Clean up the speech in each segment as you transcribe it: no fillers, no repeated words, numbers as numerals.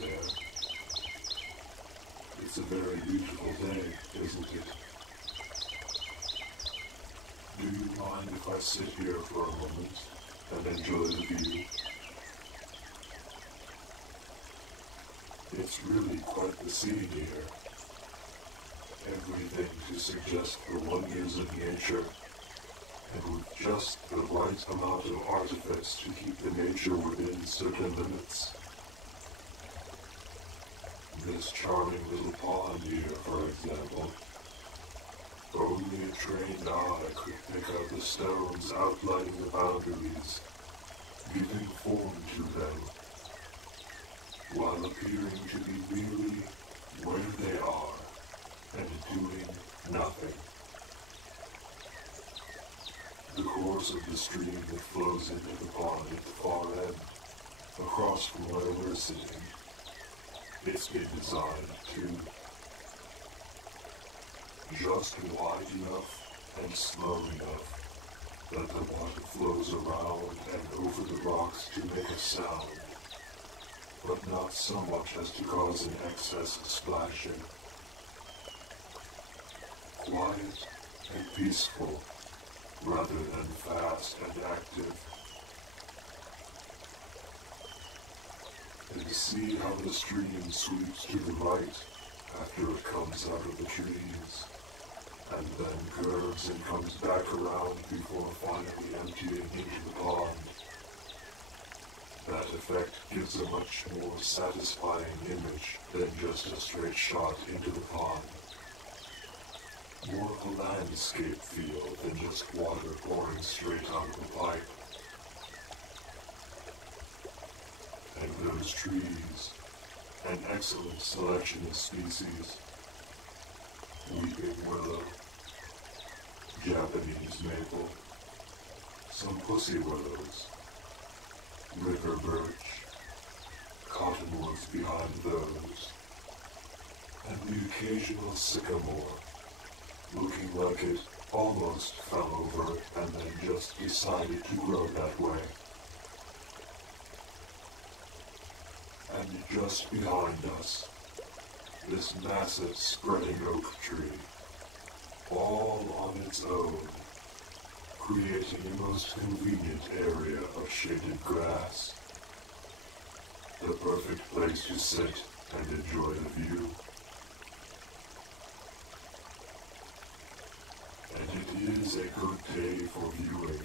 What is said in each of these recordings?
there. It's a very beautiful day, isn't it? Do you mind if I sit here for a moment and enjoy the view? It's really quite the scene here. Everything to suggest the wonders of nature, and with just the right amount of artifacts to keep the nature within certain limits. This charming little pond here, for example. Only a trained eye could pick out the stones outlining the boundaries, giving form to them, while appearing to be really where they are, and doing nothing. The course of the stream that flows into the pond at the far end, across from where we're sitting, it's been designed to just wide enough and slow enough that the water flows around and over the rocks to make a sound, but not so much as to cause an excess of splashing. Quiet and peaceful, rather than fast and active. And see how the stream sweeps to the right after it comes out of the trees, and then curves and comes back around before finally emptying into the pond. That effect gives a much more satisfying image than just a straight shot into the pond. More of a landscape feel than just water pouring straight out of the pipe. And those trees, an excellent selection of species. Weeping willow, Japanese maple, some pussy willows, river birch, cottonwoods behind those, and the occasional sycamore, looking like it almost fell over and then just decided to grow that way. And just behind us, this massive spreading oak tree, all on its own, creating a most convenient area of shaded grass. The perfect place to sit and enjoy the view. And it is a good day for viewing.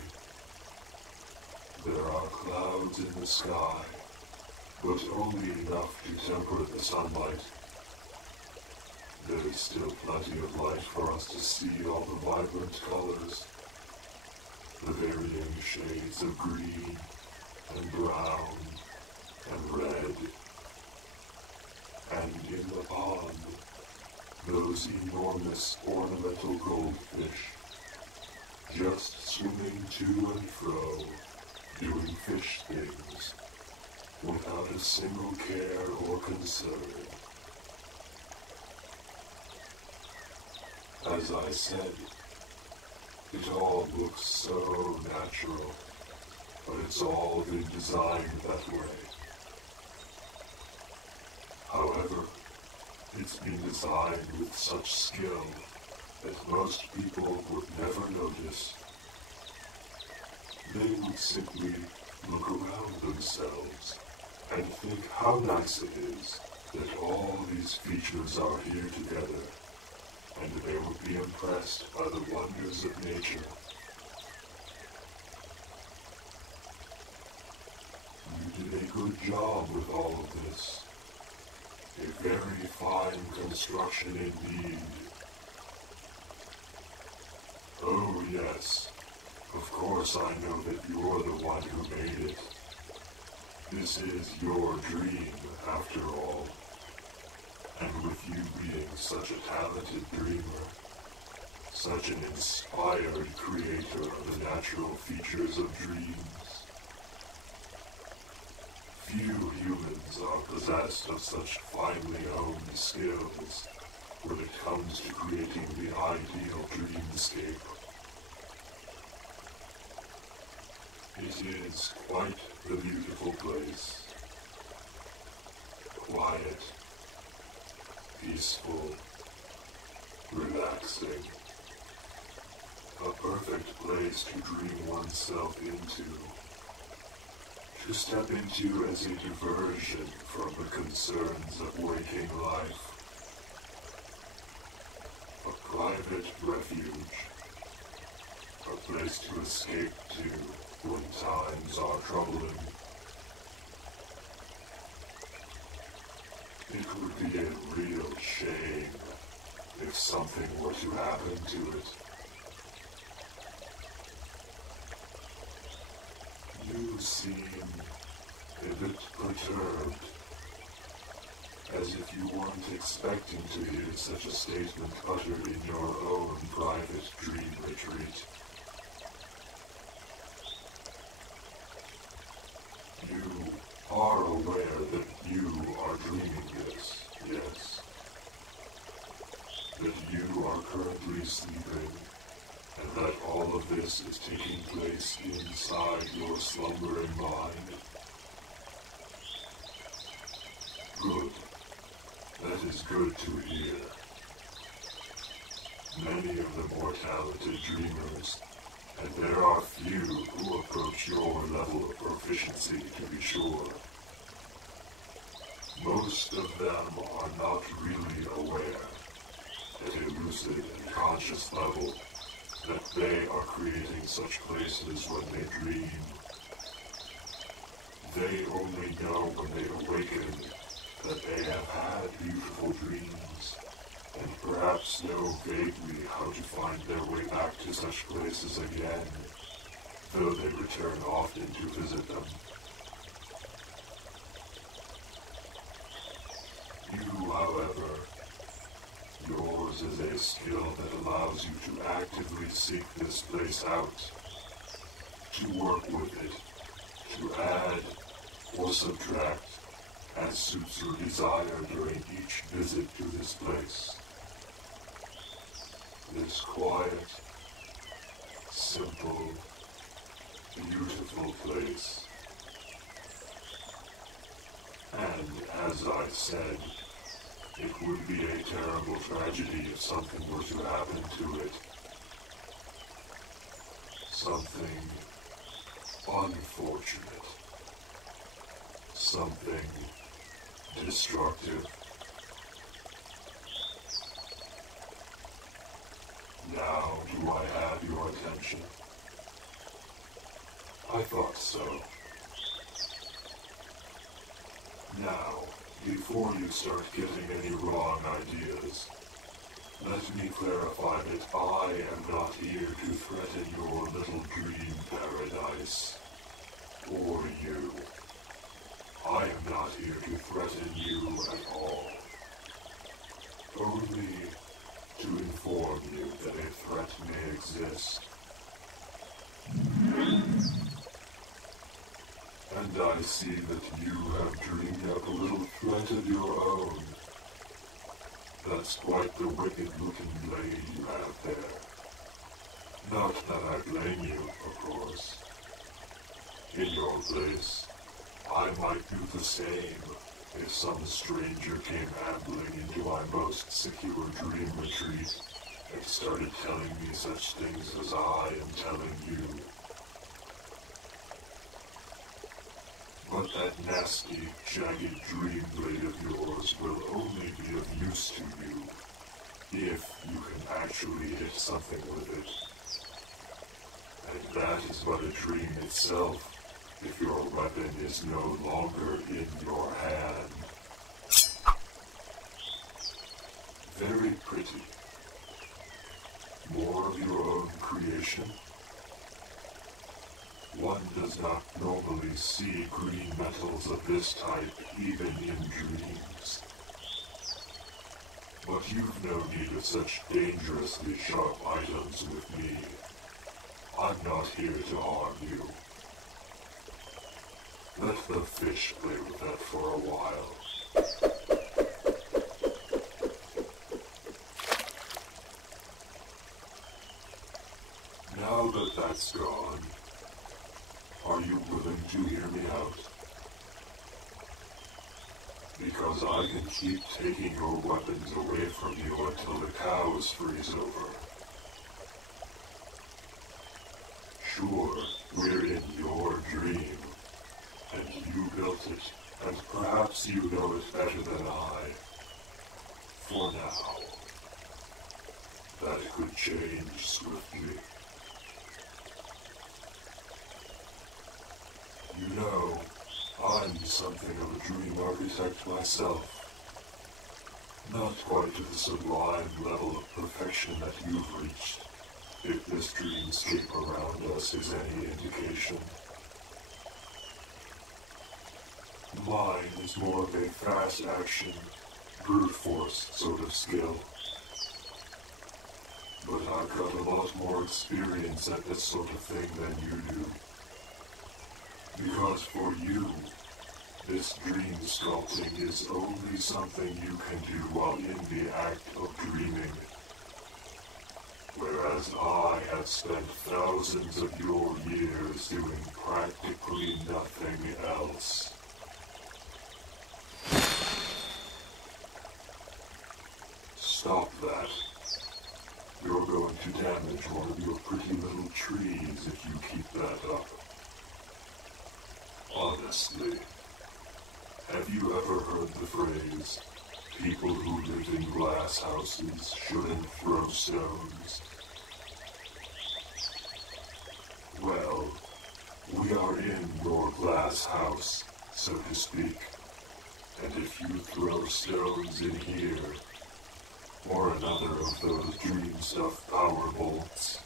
There are clouds in the sky, but only enough to temper the sunlight. There is still plenty of light for us to see all the vibrant colors, the varying shades of green and brown and red. And in the pond, those enormous ornamental goldfish, just swimming to and fro, doing fish things, without a single care or concern. As I said, it all looks so natural, but it's all been designed that way. However, it's been designed with such skill that most people would never notice. They would simply look around themselves and think how nice it is that all these features are here together, and they would be impressed by the wonders of nature. You did a good job with all of this. A very fine construction indeed. Oh yes, of course I know that you're the one who made it. This is your dream, after all. And with you being such a talented dreamer, such an inspired creator of the natural features of dreams, few humans are possessed of such finely honed skills when it comes to creating the ideal dreamscape. It is quite the beautiful place. quiet, peaceful, relaxing. A perfect place to dream oneself into. To step into as a diversion from the concerns of waking life. A private refuge. A place to escape to when times are troubling. It would be a real shame if something were to happen to it. You seem a bit perturbed, as if you weren't expecting to hear such a statement uttered in your own private dream retreat. You are aware that you are dreaming this, yes? That you are currently sleeping, and that all of this is taking place inside your slumbering mind? Good. That is good to hear. Many of the more talented dreamers, and there are few who approach your level of proficiency, to be sure. Most of them are not really aware, at a lucid and conscious level, that they are creating such places when they dream. They only know when they awaken that they have had beautiful dreams, and perhaps know vaguely how to find their way back to such places again, though they return often to visit them. You, however, yours is a skill that allows you to actively seek this place out, to work with it, to add or subtract as suits your desire during each visit to this place. This quiet, simple, beautiful place. And as I said, it would be a terrible tragedy if something were to happen to it. Something unfortunate. Something destructive. Now do I have your attention? I thought so. Now, before you start getting any wrong ideas, let me clarify that I am not here to threaten your little dream paradise. Or you. I am not here to threaten you at all. Only to inform you that a threat may exist. And I see that you have dreamed up a little threat of your own. That's quite the wicked-looking blade you have there. Not that I blame you, of course. In your place, I might do the same if some stranger came ambling into my most secure dream retreat and started telling me such things as I am telling you. But that nasty, jagged dream blade of yours will only be of use to you if you can actually hit something with it. And that is but a dream itself if your weapon is no longer in your hand. Very pretty. More of your own creation. One does not normally see green metals of this type even in dreams. But you've no need of such dangerously sharp items with me. I'm not here to harm you. Let the fish play with that for a while. Now that that's gone, are you willing to hear me out? Because I can keep taking your weapons away from you until the cows freeze over. Sure, we're in your dream, and you built it, and perhaps you know it better than I. For now. That could change swiftly. You know, I'm something of a dream architect myself. Not quite to the sublime level of perfection that you've reached, if this dreamscape around us is any indication. Mine is more of a fast action, brute force sort of skill. But I've got a lot more experience at this sort of thing than you do. Because for you, this dream sculpting is only something you can do while in the act of dreaming. Whereas I have spent thousands of your years doing practically nothing else. Stop that. You're going to damage one of your pretty little trees if you keep that up. Honestly, have you ever heard the phrase, people who live in glass houses shouldn't throw stones? Well, we are in your glass house, so to speak, and if you throw stones in here, or another of those dream stuff power bolts,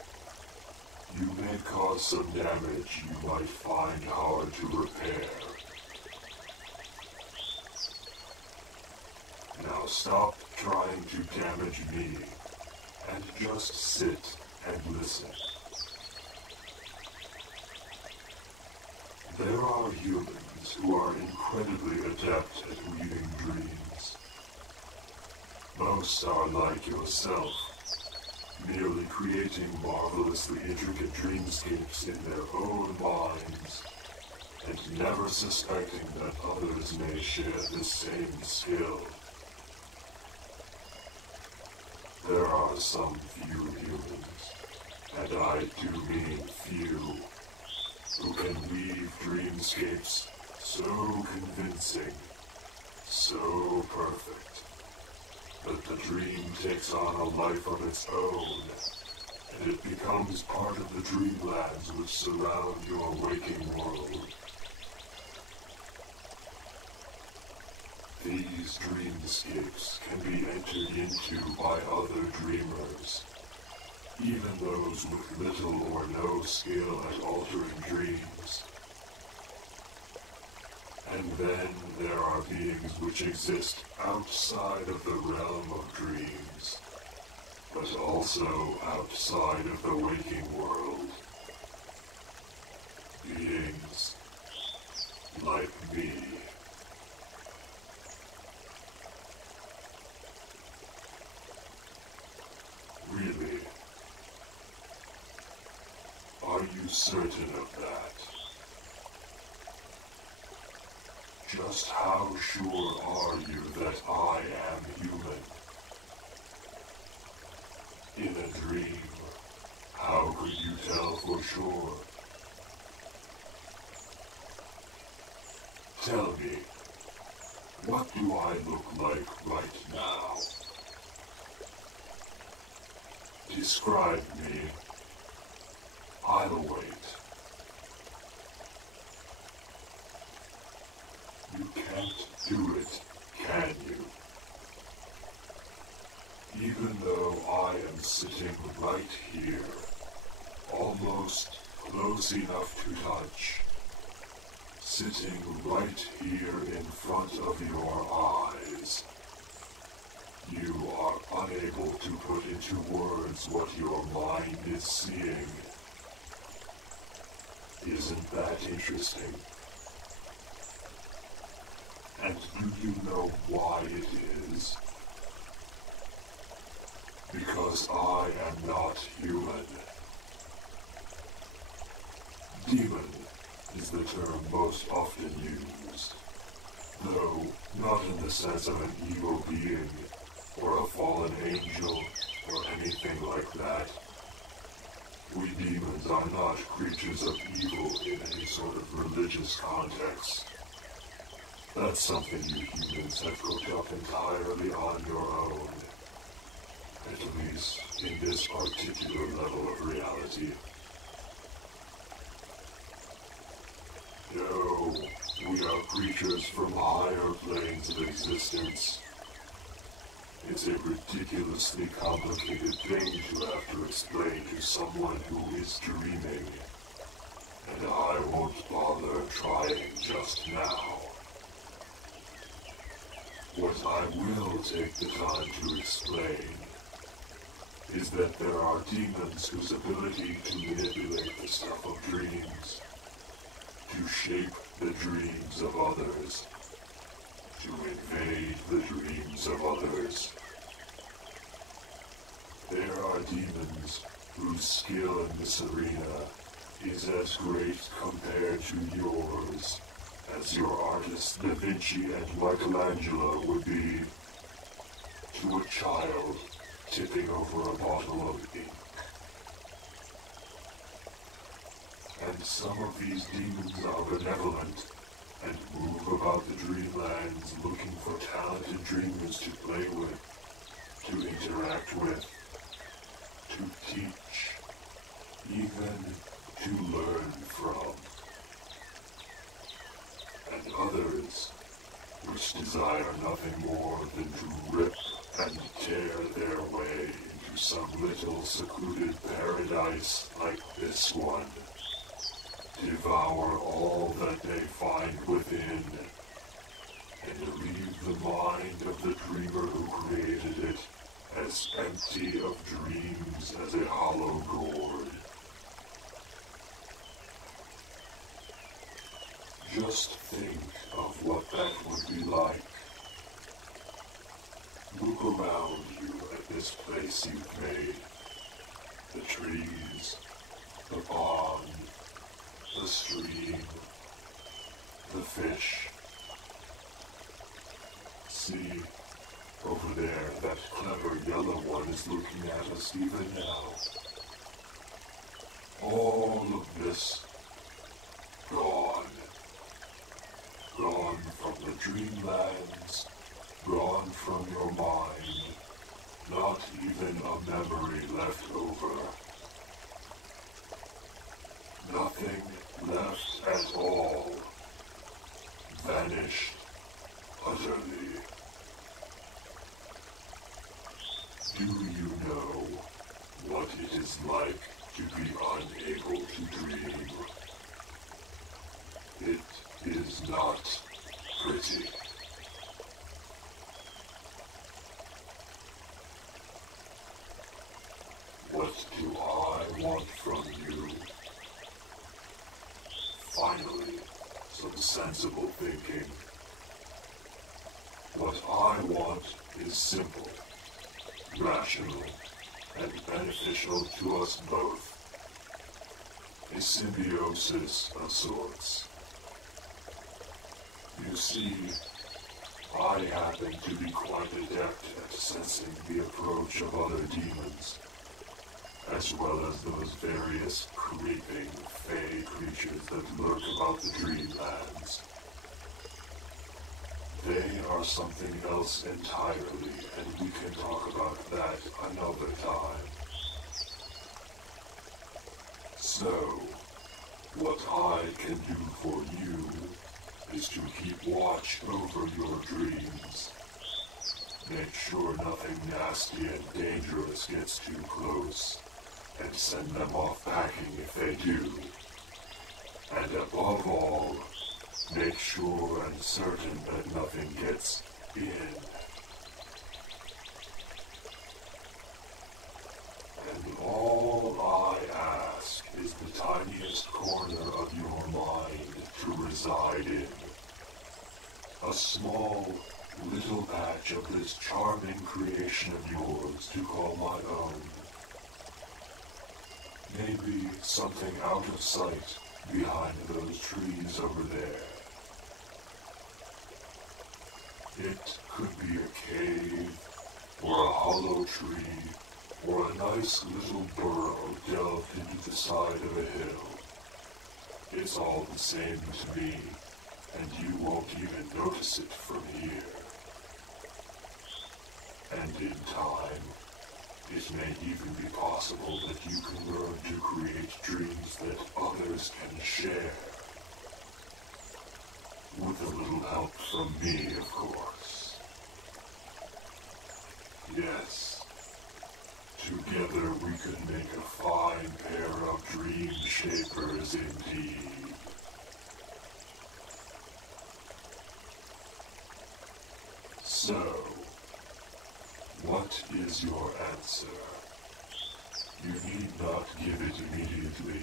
you may cause some damage you might find hard to repair. Now stop trying to damage me, and just sit and listen. There are humans who are incredibly adept at reading dreams. Most are like yourself, merely creating marvelously intricate dreamscapes in their own minds, and never suspecting that others may share the same skill. There are some few humans, and I do mean few, who can weave dreamscapes so convincing, so perfect, that the dream takes on a life of its own, and it becomes part of the dreamlands which surround your waking world. These dreamscapes can be entered into by other dreamers, even those with little or no skill at altering dreams. And then there are beings which exist outside of the realm of dreams, but also outside of the waking world. Beings like me. Really? Are you certain of that? Just how sure are you that I am human? In a dream, how could you tell for sure? Tell me, what do I look like right now? Describe me. I'll wait. You can't do it, can you? Even though I am sitting right here, almost close enough to touch, sitting right here in front of your eyes, you are unable to put into words what your mind is seeing. Isn't that interesting? And do you know why it is? Because I am not human. Demon is the term most often used. Though not in the sense of an evil being, or a fallen angel, or anything like that. We demons are not creatures of evil in any sort of religious context. That's something you humans have cooked up entirely on your own. At least in this particular level of reality. No, we are creatures from higher planes of existence. It's a ridiculously complicated thing to have to explain to someone who is dreaming. And I won't bother trying just now. What I will take the time to explain is that there are demons whose ability to manipulate the stuff of dreams, to shape the dreams of others, to invade the dreams of others. There are demons whose skill in this arena is as great compared to yours as your artists Da Vinci and Michelangelo would be to a child tipping over a bottle of ink. And some of these demons are benevolent and move about the dreamlands looking for talented dreamers to play with, to interact with, to teach, even to learn from. And others, which desire nothing more than to rip and tear their way into some little secluded paradise like this one, devour all that they find within, and leave the mind of the dreamer who created it as empty of dreams as a hollow gourd. Just think of what that would be like. Look around you at this place you've made. The trees, the pond, the stream, the fish. See, over there, that clever yellow one is looking at us even now. All of this, gone. Gone from the dreamlands, gone from your mind, not even a memory left over. Nothing left at all. Vanished utterly. Do you know what it is like to be unable to dream? It is not pretty. What do I want from you? Finally, some sensible thinking. What I want is simple, rational, and beneficial to us both. A symbiosis of sorts. You see, I happen to be quite adept at sensing the approach of other demons, as well as those various creeping, fey creatures that lurk about the dreamlands. They are something else entirely, and we can talk about that another time. So, what I can do for you is to keep watch over your dreams. Make sure nothing nasty and dangerous gets too close, and send them off packing if they do. And above all, make sure and certain that nothing gets in. And all I ask is the tiniest corner of your mind to reside in. A small, little patch of this charming creation of yours to call my own. Maybe something out of sight behind those trees over there. It could be a cave, or a hollow tree, or a nice little burrow delved into the side of a hill. It's all the same to me, and you won't even notice it from here. And in time, it may even be possible that you can learn to create dreams that others can share. With a little help from me, of course. Yes, together we could make a fine pair of dream shapers indeed. So, what is your answer? You need not give it immediately.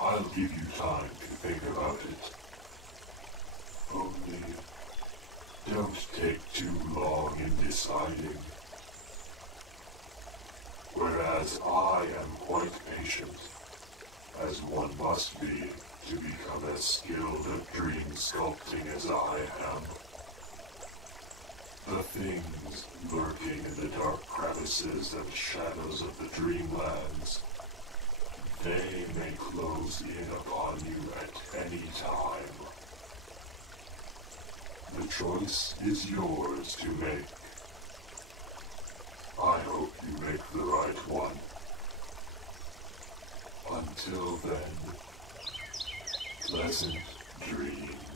I'll give you time to think about it. Only, don't take too long in deciding. Whereas I am quite patient, as one must be to become as skilled at dream sculpting as I am. The things lurking in the dark crevices and shadows of the dreamlands, they may close in upon you at any time. The choice is yours to make. I hope you make the right one. Until then, pleasant dreams.